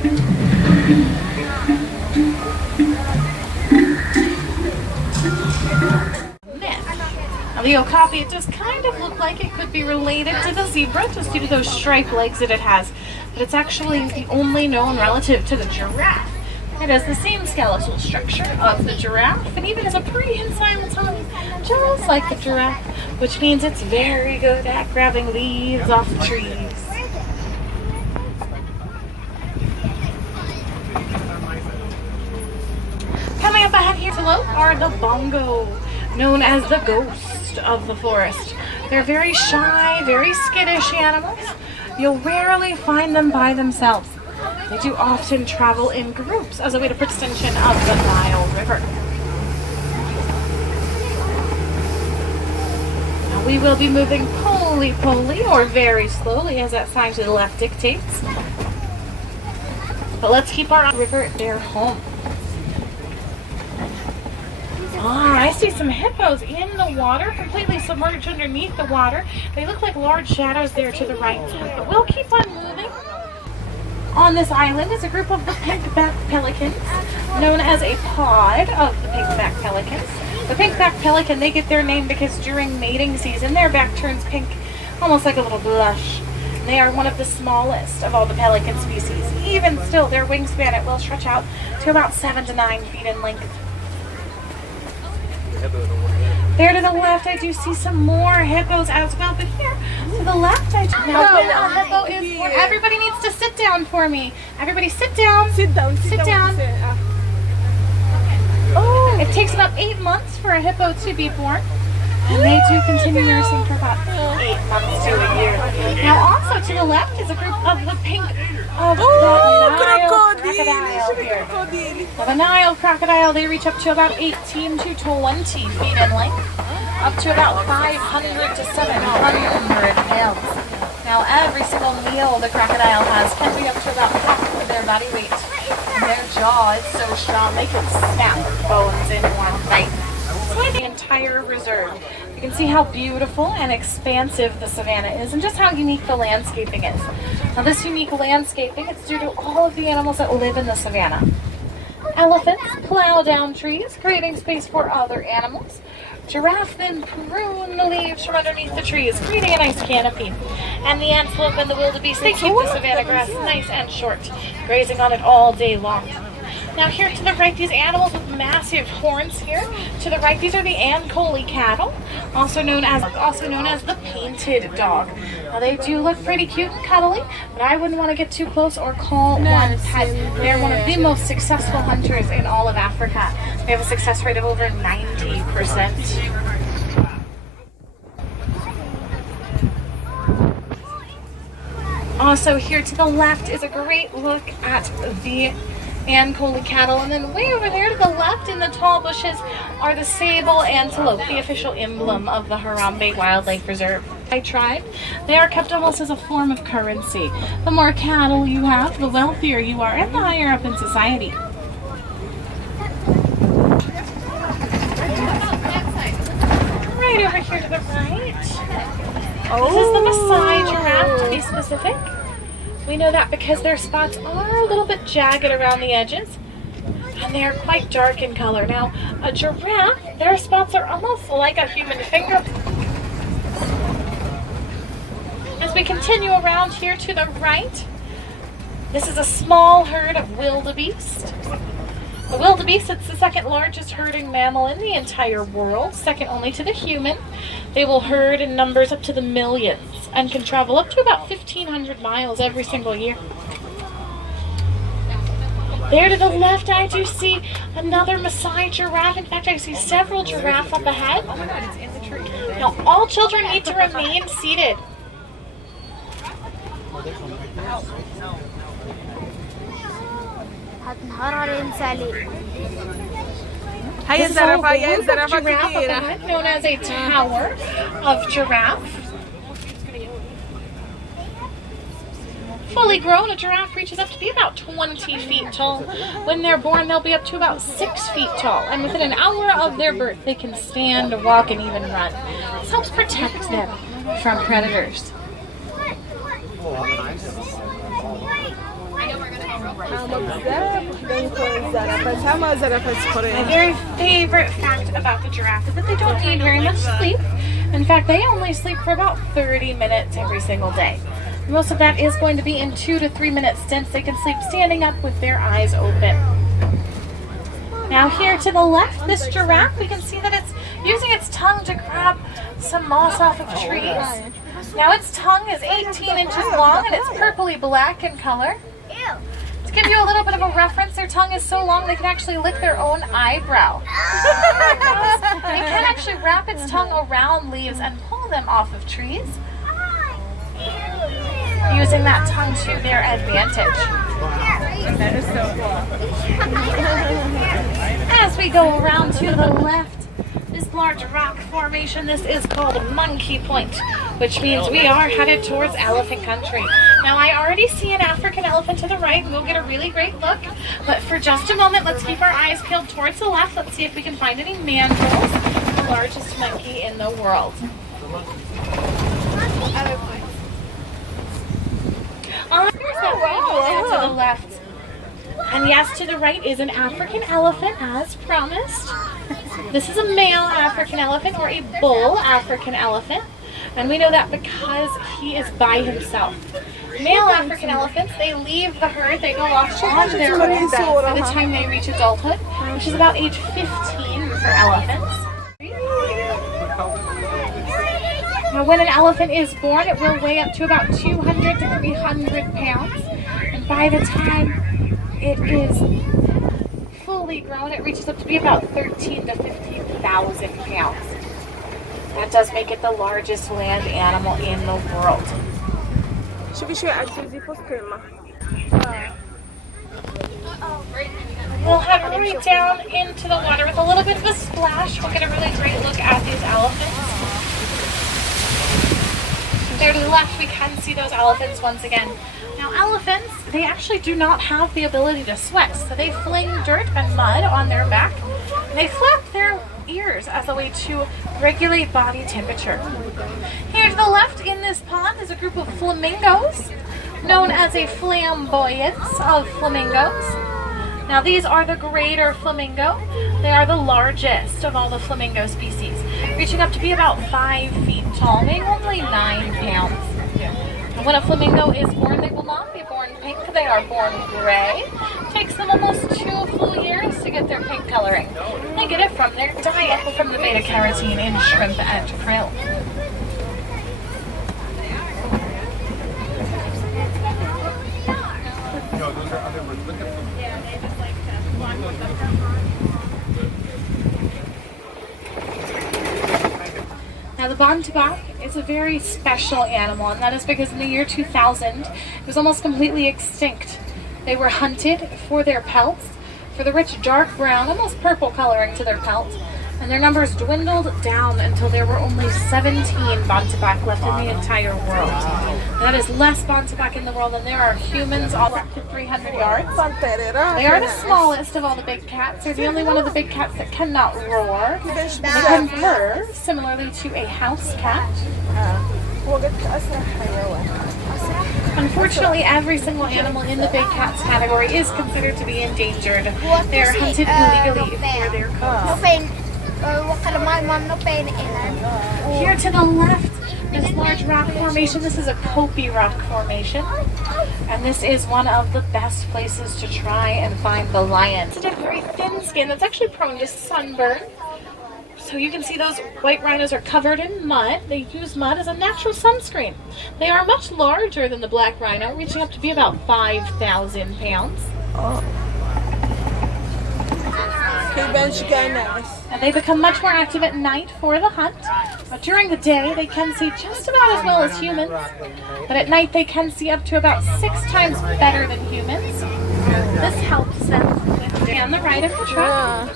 Now, the okapi, it does kind of look like it could be related to the zebra just due to those striped legs that it has, but it's actually the only known relative to the giraffe. It has the same skeletal structure of the giraffe and even has a prehensile tongue, just like the giraffe, which means it's very good at grabbing leaves off the trees. Coming up ahead here to look are the bongo, known as the ghost of the forest. They're very shy, very skittish animals. You'll rarely find them by themselves. They do often travel in groups as a way to extension of the Nile River. Now we will be moving poly-poly, or very slowly, as that sign to the left dictates. But let's keep our river their home. Ah, I see some hippos in the water, completely submerged underneath the water. They look like large shadows there to the right, but we'll keep on moving. On this island is a group of the pink-backed pelicans, known as a pod of the pink-backed pelicans. The pink-backed pelican, they get their name because during mating season, their back turns pink, almost like a little blush. They are one of the smallest of all the pelican species. Even still, their wingspan, it will stretch out to about 7 to 9 feet in length. There to the left, I do see some more hippos as well, but here to the left, I do know when a hippo is born. Everybody needs to sit down for me. Everybody sit down. Sit down. Sit down. Oh, it takes about 8 months for a hippo to be born. And they do continue nursing for about 8 months to a year. Now also to the left is a group of the pink of the Nile crocodile here. Now, the Nile crocodile, they reach up to about 18 to 20 feet in length, up to about 500 to 700 pounds. Now every single meal the crocodile has can be up to about half of their body weight. And their jaw is so strong they can snap bones in one bite. The entire reserve. You can see how beautiful and expansive the savanna is and just how unique the landscaping is. Now this unique landscaping, it's due to all of the animals that live in the savanna. Elephants plow down trees, creating space for other animals. Giraffe then prune the leaves from underneath the trees, creating a nice canopy. And the antelope and the wildebeest, they keep the savanna grass nice and short, grazing on it all day long. Now here to the right, these animals with massive horns here. To the right, these are the Ankole cattle, also known as the painted dog. Now they do look pretty cute and cuddly, but I wouldn't want to get too close or call one pet. They're one of the most successful hunters in all of Africa. They have a success rate of over 90%. Also here to the left is a great look at the Ankole cattle, and then way over there to the left in the tall bushes are the sable antelope, the official emblem of the Harambe Wildlife Reserve. By tribe, they are kept almost as a form of currency. The more cattle you have, the wealthier you are and the higher up in society. Right over here to the right. This is the Maasai giraffe, to be specific. We know that because their spots are a little bit jagged around the edges, and they are quite dark in color. Now, a giraffe, their spots are almost like a human finger. As we continue around here to the right, this is a small herd of wildebeest. The wildebeest, it's the second largest herding mammal in the entire world, second only to the human. They will herd in numbers up to the millions and can travel up to about 1,500 miles every single year. There to the left, I do see another Maasai giraffe. In fact, I see several giraffes up ahead. Oh my God, it's in the tree. Now, all children need to remain seated. This is a group of giraffe known as a tower of giraffe. Fully grown, a giraffe reaches up to be about 20 feet tall. When they're born, they'll be up to about 6 feet tall. And within an hour of their birth, they can stand, walk, and even run. This helps protect them from predators. My very favorite fact about the giraffe is that they don't need very much sleep. In fact, they only sleep for about 30 minutes every single day. Most of that is going to be in 2 to 3 minute stints. They can sleep standing up with their eyes open. Now here to the left, this giraffe, we can see that it's using its tongue to grab some moss off of trees. Now its tongue is 18 inches long and it's purpley black in color. To give you a little bit of a reference, their tongue is so long they can actually lick their own eyebrow. It can actually wrap its tongue around leaves and pull them off of trees, using that tongue to their advantage. That is so cool. As we go around to the left, this large rock formation, this is called Monkey Point, which means we are headed towards elephant country. Now I already see an African elephant to the right, and we'll get a really great look, but for just a moment, let's keep our eyes peeled towards the left. Let's see if we can find any mandrills, the largest monkey in the world. Here's that rainbow to the left. And yes, to the right is an African elephant, as promised. This is a male African elephant, or a bull African elephant. And we know that because he is by himself. Male African elephants, they leave the herd, they go off on their own by the time they reach adulthood, which is about age 15 for elephants. Now when an elephant is born, it will weigh up to about 200 to 300 pounds. And by the time it is fully grown, it reaches up to be about 13 to 15,000 pounds. That does make it the largest land animal in the world. We'll head right down into the water with a little bit of a splash. We'll get a really great look at these elephants. There to the left, we can see those elephants once again. Now elephants, they actually do not have the ability to sweat, so they fling dirt and mud on their back. They flap their ears as a way to regulate body temperature. Here to the left in this pond is a group of flamingos, known as a flamboyance of flamingos. Now these are the greater flamingo. They are the largest of all the flamingo species, reaching up to be about 5 feet tall, weighing only 9 pounds. And when a flamingo is born, they will not be born pink, they are born gray. It takes them almost 2 full years to get their pink coloring. They get it from their diet, from the beta carotene in shrimp and krill. Now the bantubak is a very special animal, and that is because in the year 2000 it was almost completely extinct. They were hunted for their pelts, for the rich dark brown, almost purple coloring to their pelt, and their numbers dwindled down until there were only 17 bantubak left in the entire world. That is less bantubak in the world than there are humans, all up to 300 yards. They are the smallest of all the big cats. They're the only one of the big cats that cannot roar. They can purr, similarly to a house cat. Unfortunately, every single animal in the big cats category is considered to be endangered. They are hunted illegally for their coats. Here to the left, this large rock formation, this is a Kopi rock formation, and this is one of the best places to try and find the lion. It's a very thin skin that's actually prone to sunburn. So you can see those white rhinos are covered in mud. They use mud as a natural sunscreen. They are much larger than the black rhino, reaching up to be about 5,000 pounds. And they become much more active at night for the hunt. But during the day, they can see just about as well as humans. But at night, they can see up to about 6 times better than humans. This helps them with the on the right of the truck.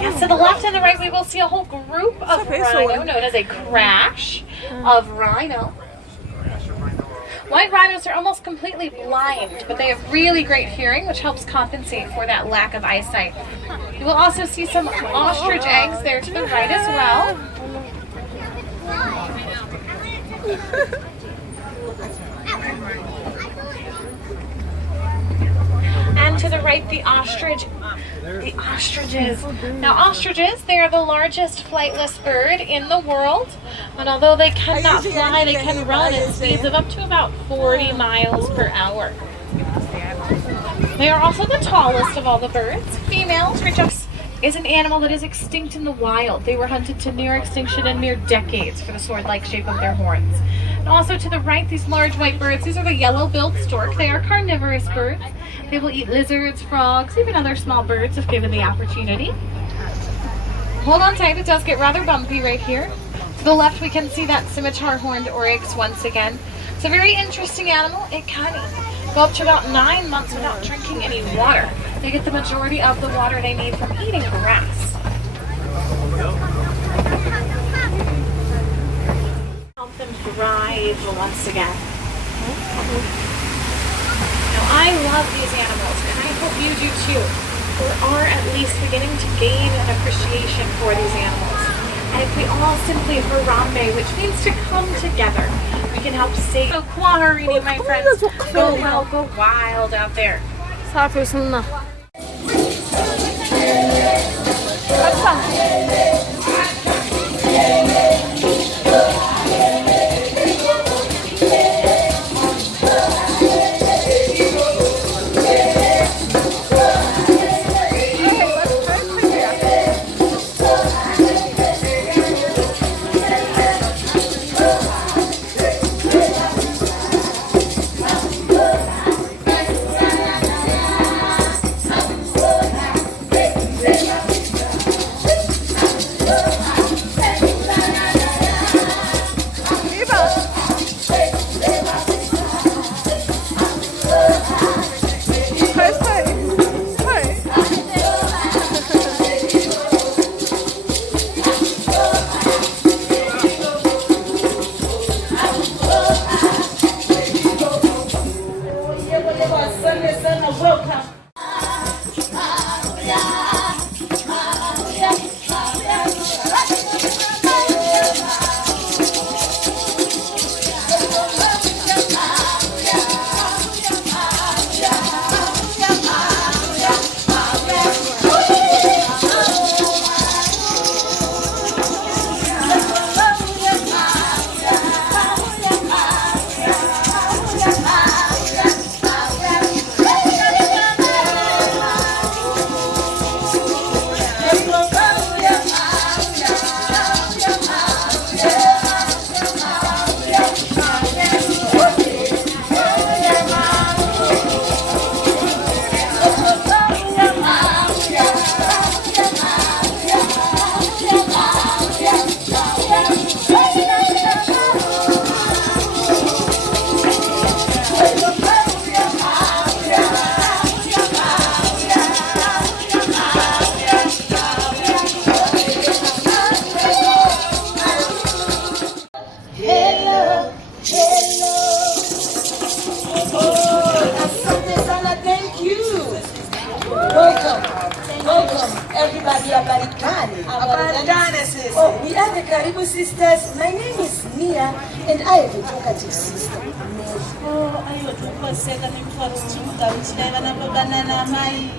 Yes, to the left and the right, we will see a whole group of rhino, known as a crash of rhino. White rhinos are almost completely blind, but they have really great hearing, which helps compensate for that lack of eyesight. You will also see some ostrich eggs there to the right as well. And to the right, the ostriches. Now ostriches, they are the largest flightless bird in the world. And although they cannot fly, they can run at speeds of up to about 40 miles per hour. They are also the tallest of all the birds. Females is an animal that is extinct in the wild. They were hunted to near extinction in mere decades for the sword-like shape of their horns. And also to the right, these large white birds, these are the yellow-billed stork. They are carnivorous birds. They will eat lizards, frogs, even other small birds if given the opportunity. Hold on tight, it does get rather bumpy right here. To the left, we can see that scimitar horned oryx once again. It's a very interesting animal. It can go up to about 9 months without drinking any water. They get the majority of the water they need from eating grass. Help them thrive once again. Now, I love these animals, and I hope you do too. We are at least beginning to gain an appreciation for these animals. And if we all simply harambe, which means to come together, we can help save. So, Kwaharini, my friends, go wild out there. Oh, we are the Karibu sisters. My name is Mia, and I have a talkative sister. Oh, ayo tukwaseka ne mutwalo kimuga bikinaba nabo banana mai